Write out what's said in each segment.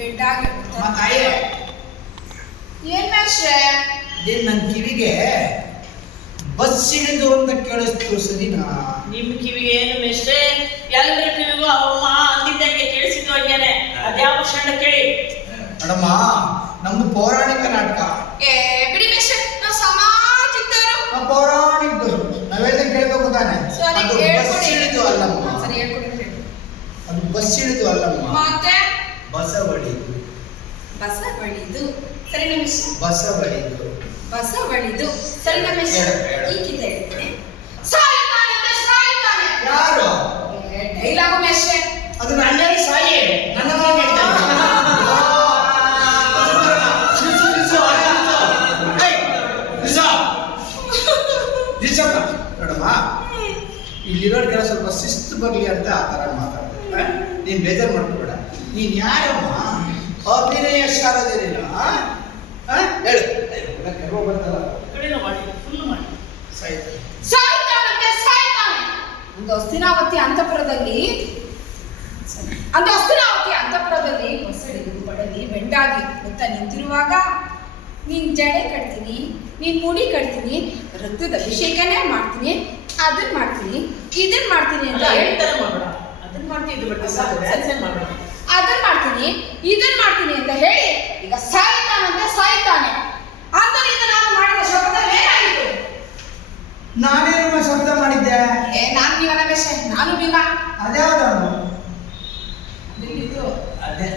ಬೆಡ್ಡಾಗಿ ತಾಯಿ ಏನ್ ಮೇಷ್ಟ್ರೆ ಇದೇನ್ ನನ್ನ ಕಿವಿಗೆ ಬಸ್ ಇಳಿದು ಅಂತ ಕೇಳಿಸ್ತು ಸರಿನಾ? ನಿಮ್ ಕಿವಿಗೆ ಏನು ಮೇಷ್ಟ್ರೆ? ಎಲ್ಲರ ಕಿವಿಗೂ ಅಮ್ಮ ಅಂದಿದ್ದಂಗೆ ಕೇಳಿಸಿದ್ದು ಹಂಗೇನೆ. ಅದ್ಯಾವ ಕ್ಷಣ ಕೇಳಿ ಮೇಡಮ್ಮ, ನಮ್ದು ಪೌರಾಣಿಕ ನಾಟಕ. ಬಿಡಿ ಮೇಷ್ಟ್ರೆ, ನಾವು ಸಮಾಜಿದ್ದವರು. ಪೌರಾಣಿಕರು ನಾವೆಲ್ಲ ಕೇಳ್ಬೇಕು ತಾನೆ. ಸರಿ, ಅದು ಬಸ್ ಹೇಳ್ಕೊಡಿ. ಇಳಿದು ಅಲ್ಲಮ್ಮ. ಸರಿ ಹೇಳ್ಕೊಡಿ. ಅದು ಬಸ್ ಇಳಿದು ಅಲ್ಲಮ್ಮ, ಮತ್ತೆ ಬಸವಳಿದು. ಬಸವಳಿದು. ಸರಿ ಮೇಷ್ಟ್ರೆ, ಬಸವಳಿದು. ಬಸವಳಿದು. ಸರಿ ಮೇಷ್ಟ್ರೆ, ಹೇಳು. ಈ ಗೀತೆ ಹೇಳ್ತೀನಿ. ಸಾಯ್ತಾನೆ ಅಂದ್ರೆ ಸಾಯ್ತಾನೆ. ಯಾರು? ಡೈಲಾಗು ಮೇಷ್ಟ್ರೆ. ಅದು ನನ್ನ ಸಾಯಿ ನನ್ನ ಹೇಳ್ತಾ ನೋಡಮ್ಮ, ಇಲ್ಲಿರೋರ್ಗೆಲ್ಲ ಸ್ವಲ್ಪ ಶಿಸ್ತು ಬರ್ಲಿ ಅಂತ ಆ ಥರ ಮಾತಾಡ್ತಾರೆ. ನೀನ್ ಬೇಜಾರು ಮಾಡ್ಕೋಬೇಡ. ನೀನ್ ಯಾರಮ್ಮ? ಅಭಿನಯ ಶಾರದೇನ? ಹೇಳು. ಕರ್ಮ ಬರ್ತಲ್ಲ, ಕಡೆನೂ ಮಾಡಿ, ಫುಲ್ ಮಾಡಿ. ಸಾಯ್ತಾರೆ. ಸಾಯ್ತಾನಂತೆ ಸಾಯ್ತಾನೆ. ಒಂದು ಹಸ್ತಿನಾವತಿ ಅಂತಃಪುರದಲ್ಲಿ ಬಸ್ ಹಿಡಿದು ಬಡಲಿ ಬೆಂಡಾಗಿ ಗೊತ್ತಾ ನಿಂತಿರುವಾಗ ನೀನ್ ಜಡೆ ಕಟ್ತೀನಿ, ನೀನ್ ಮುಡಿ ಕಟ್ತೀನಿ, ರಕ್ತದ ಅಭಿಷೇಕನೇ ಮಾಡ್ತೀನಿ, ಅದನ್ನ ಮಾಡ್ತೀನಿ, ಇದನ್ನ ಮಾಡ್ತೀನಿ ಅಂತ ಹೇಳ್ತಾರೆ ಮಾಡೋಣ. ಅದನ್ನ ಮಾಡ್ತಿದ್ದು ಬಿಟ್ಟು ಮಾಡೋಣ. ಅದನ್ನ ಮಾಡ್ತೀನಿ, ಇದನ್ನ ಮಾಡ್ತೀನಿ ಅಂತ ಹೇಳಿ ಈಗ ಸಾಯ್ತಾನಂತೆ ಸಾಯ್ತಾನೆ. ಆದ್ದರಿಂದ ನಾನು ಮಾಡಿದ ಶಬ್ದ ಏನಾಯಿತು? ನಾನೇನು ಶಬ್ದ ಮಾಡಿದ್ದೆ? ನಾನು ಭೀಮನ ಮೇಷ್ಟ್ರೆ, ನಾನು ಭೀಮ. ಅದ್ಯಾವ್ದಮ್ಮ? ಅದೇ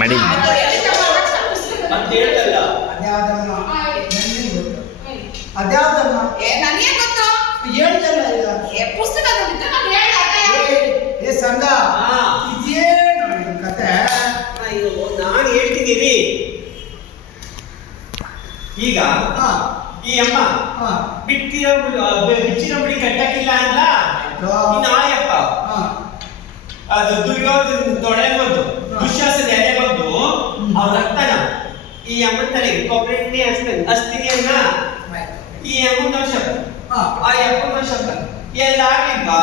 ಮಡಿ ಅದ್ಯಾವ್ದಮ್ಮ? ಅದ್ಯಾವ್ದಮ್ಮ? ನನಗೆ ಗೊತ್ತು. ಹೇಳ್ತಲ್ಲ ಈಗ. ಪುಸ್ತಕದಲ್ಲಿದ್ದ ನಾನು ಹೇಳ್ದೆ. ಏ ಸಂಘ, ಇದೇನು ನಿಮ್ ಕತೆ? ಅಯ್ಯೋ, ನಾನು ಹೇಳ್ತಿದ್ದೀನಿ. ಈಗ ಈ ಅಮ್ಮ ಬಿಚ್ಚಿನ ಬಿಡಿ ಕಟ್ಟಕ್ಕಿಲ್ಲ ಅಂತ ಇನ್ನು ಆಯಪ್ಪ ಅದು ದುರ್ಯೋಧನ ತೊಡೆ ಬಂದು ದುಶ್ಯಾಸನ ಎದೆ ಬಂದು ಅವ್ರ ರಕ್ತನ ಈ ಅಮ್ಮನ ತಲೆಗೆ ಕೊಬ್ಬರಿ ಎಣ್ಣೆ ಹಚ್ತೀನಿ ಅನ್ನ ಈ ಅಮ್ಮನ ಶಬ್ದ ಆ ಅಪ್ಪನ ಶಬ್ದ ಎಲ್ಲ ಆಗ್ಲಿಲ್ವಾ?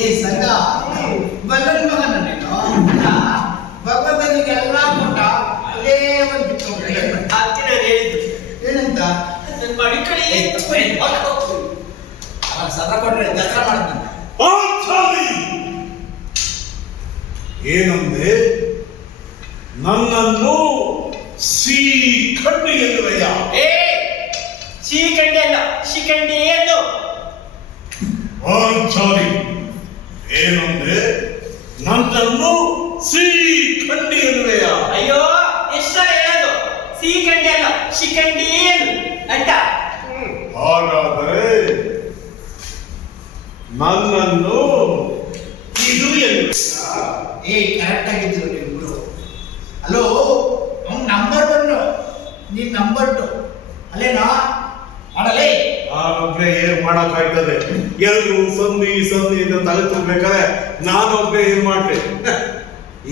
ಏ ಸಂಘ, ಬಲ್ಲನ್ ಮಗನ ನೀನು. ಭಗವಂತನಿಗೆಲ್ಲ ಕೊಟ್ಟ ಅದೇ ಒಂದು ಬಿಟ್ಕೊಂಡ್ರೆ ಅದಕ್ಕೆ ನಾನು ಹೇಳಿದ್ದು ಏನಂತ? ನನ್ನ ಮಡಿ ಕಡೆ ಸದ ಕೊಟ್ರೆ ದಸರಾ ಮಾಡ್ತಾನೆ. ಏನಂದ್ರೆ ನನ್ನನ್ನು ಶ್ರೀಖಂಡಿ ಎನ್ನುವೆಯ? ಶ್ರೀಖಂಡಿ ಅಲ್ಲ, ಶಿಖಂಡಿ ಎಂದು. ಪಾಂಚಾಲಿ, ಏನಂದ್ರೆ ನನ್ನನ್ನು ಶ್ರೀಖಂಡಿ ಎನ್ನುವೆಯ? ಅಯ್ಯೋ, ಎಷ್ಟ ಹೇಳೋದು? ಶ್ರೀಖಂಡಿ ಅಲ್ಲ, ಶಿಖಂಡಿ ಏನು ಅಂತ. ಹಾಗಾದರೆ ನನ್ನನ್ನು ಇದು ಎನ್ನುವೆಯ? ಕರೆಕ್ಟ್ ಆಗಿದ್ರು ನೀವಿಬ್ರು. ಹಲೋ, ಅವ್ನು ನಂಬರ್ 1, ನೀನ್ ನಂಬರ್ 2 ಅಲ್ಲೇನಾ? ಮಾಡಲೇ ನಾನೊಬ್ನೇ ಏನ್ ಮಾಡಕ್ಕಾಗ್ತದೆ? ಎಲ್ರು ಸಂಧಿ ಅಂತ ತಲೆ ತುಂಬಬೇಕಾದ್ರೆ ನಾನೊಬ್ನೇ ಏನ್ ಮಾಡ್ತೆ?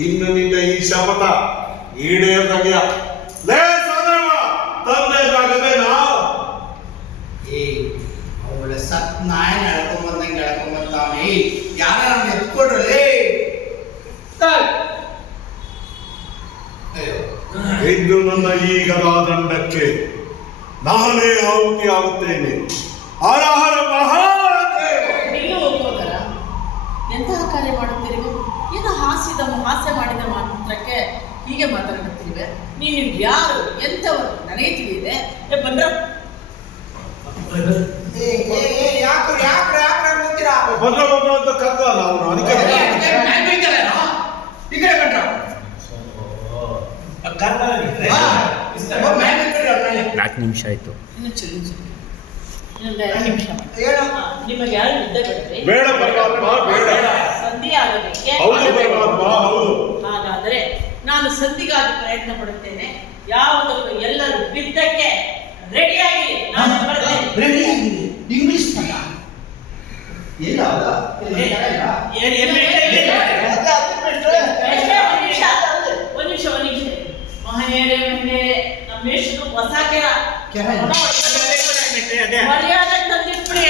ಇನ್ನು ನಿನ್ನ ಈ ಶಪಥ ಈಡೇರ್ದಾಗ್ಯ ತಂದೆದಾಗದೇನಾ? ಅವಳ ಸತ್ ನಾಯನ ಎಳ್ಕೊಂಬಂದಂಗೆ ಎಳ್ಕೊಂಬಂತಾನೆ. ಯಾರ ನಾನು ಎತ್ಕೊಡ್ರಲೇ? ಇನ್ನು ನನ್ನ ಈಗದ ದಂಡಕ್ಕೆ ನಾನೇ ಆಹುತಿ ಆಗುತ್ತೇನೆ. ಹರ ಹರ ಮಹಾದೇವ. ನೀವು ಹೋಗೋದರ ಎಂತಹ ಕಾರ್ಯ ಮಾಡುತ್ತೀರಿ? ಏನು ಹಾಸ್ಯ ಮಾಡಿದ ಮಾತ್ರಕ್ಕೆ ಹೀಗೆ ಮಾತನಾಡುತ್ತೀರಿ? ನೀನು ಯಾರು, ಎಂಥವರು ನನಗೆ ತಿಳಿಯಿದೆ. ಬಂದ್ರ ಯಾಕ್ರೆ ಅಂತೀರಾ? ಭದ್ರ ಅಂತ ಕರ್ದ ಅವನು ಅದಕ್ಕೆ ಈ ಕಡೆ ಬಂದ್ರ 4 ನಿಮಿಷ ಆಯ್ತು. ಇನ್ನೊಂದು 2 ನಿಮಿಷ ನಿಮಗೆ ಯಾರು ಯುದ್ಧ ಬಿಡ್ರಿ? ಬೇಡ ಪರಮಾತ್ಮ, ಬೇಡ. ಸಂಧಿ ಆಗಬೇಕೆ? ಹೌದು ಪರಮಾತ್ಮ, ಹೌದು. ಹಾಗಾದರೆ ನಾನು ಸಂಧಿಗಾಗಿ ಪ್ರಯತ್ನ ಪಡುತ್ತೇನೆ. ಯಾವುದಕ್ಕೂ ಎಲ್ಲರೂ ಬಿದ್ದಕ್ಕೆ ರೆಡಿಯಾಗಿ ನಾನು ಬರ್ತೇನೆ. ಇಂಗ್ಲಿಷ್ ಪದ ಇಲ್ಲ ಒಂದು ನಿಮಿಷ ಮಹನೀಯರೇ, ನಮ್ಮ ಮೇಷನು ಹೊಸ ಮರ್ಯಾದೆ ತಂದಿಟ್ಬಿಡಿ.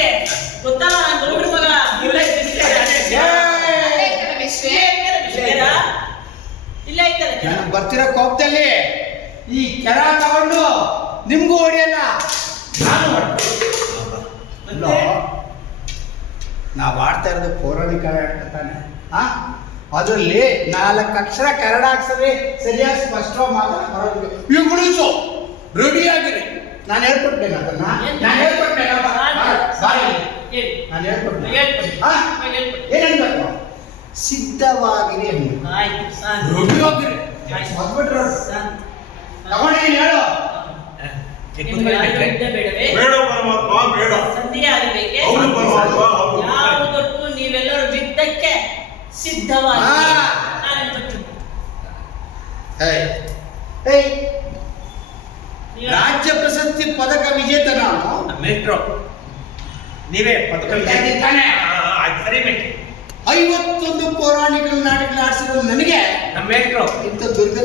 ಗೊತ್ತಲ್ಲ, ನಾನು ಗೌಡ್ರ ಮಗ. ಇಲ್ಲೇ ಐತಲ್ಲ ಕೆರ. ನಾನು ಬರ್ತಿರೋ ಕೋಪದಲ್ಲಿ ಈ ಕೆರ ತಗೊಂಡು ನಿಮ್ಗೂ ಹೊಡಿಯಲ್ಲ, ನಾನು ಹೊಡ್ತೀನಿ. ಮತ್ತೆ? ನಾವು ಆಡ್ತಾ ಇರೋದು ಪೌರಾಣಿಕ ಆಟ ತಾನೆ. ಅದರಲ್ಲಿ 4 ಅಕ್ಷರ ಕನ್ನಡ ಅಕ್ಷರ ಸರಿಯಾಗಿ ಸ್ಪಷ್ಟವಾಗಿ ಮಾತಾಡೋದು ಇಂಗ್ಲೀಷು ರೆಡಿ ಆಗಿರಿ. ನಾನು ಹೇಳ್ಕೊಟ್ಟೇನೆ ಅದನ್ನ, ನಾನು ಹೇಳ್ಕೊಟ್ಟೆ. ಹೇಳಿ. ನಾನು ಹೇಳ್ಕೊಟ್ಟೆ. ಹೇಳ್ಕೊಡಿ. ಹಾ? ಹೇಳ್ಕೊಡಿ. ಏನನ್ಬೇಕು? ಸಿದ್ಧವಾಗಿರಿ ಅಂದ್ರು. ಆಯ್ತು ಶಾಂತ. ರೆಡಿ ಹೋಗಿರಿ. ಮದ್ಬಿಟ್ರು ಶಾಂತ. ತಗೊಂಡಿದ್ದೀನಿ ಹೇಳು. ನಿಮ್ಗೆ ಯಾರಿಗೂ ಯುದ್ಧ ಬೇಡವೇ? ಬೇಡ ಪರಮಾತ್ಮ ಬೇಡ. ಸಂಧಿ ಆಗಬೇಕೆ? ಹೌದು ಪರಮಾತ್ಮ ಹೌದು. ಯಾವುದಕ್ಕೂ ನೀವೆಲ್ಲರೂ ಯುದ್ಧಕ್ಕೆ ಸಿದ್ಧವಾಗಿ ಹಾ. ನಾನು ಬರ್ತೀನಿ. ಏಯ್, ಏಯ್, ನೀವು- ರಾಜ್ಯ ಪ್ರಶಸ್ತಿ ಪದಕ ವಿಜೇತ ನಾನು. ಮೇಟ್ರೋ ನೀವೇ ಪದಕ ವಿಜೇತೆ. ತಾನೇ? ಆಯ್ತು ಸರಿ ಮೇಟ್ರಿ. 51 ಪೌರಾಣಿಕ ನಾಟಕ ಆಡಿಸಿರೋ ನನಗೆ ನಮ್ಮ ಮೇಟ್ರೋ ಇಂಥ ದುರ್ಗ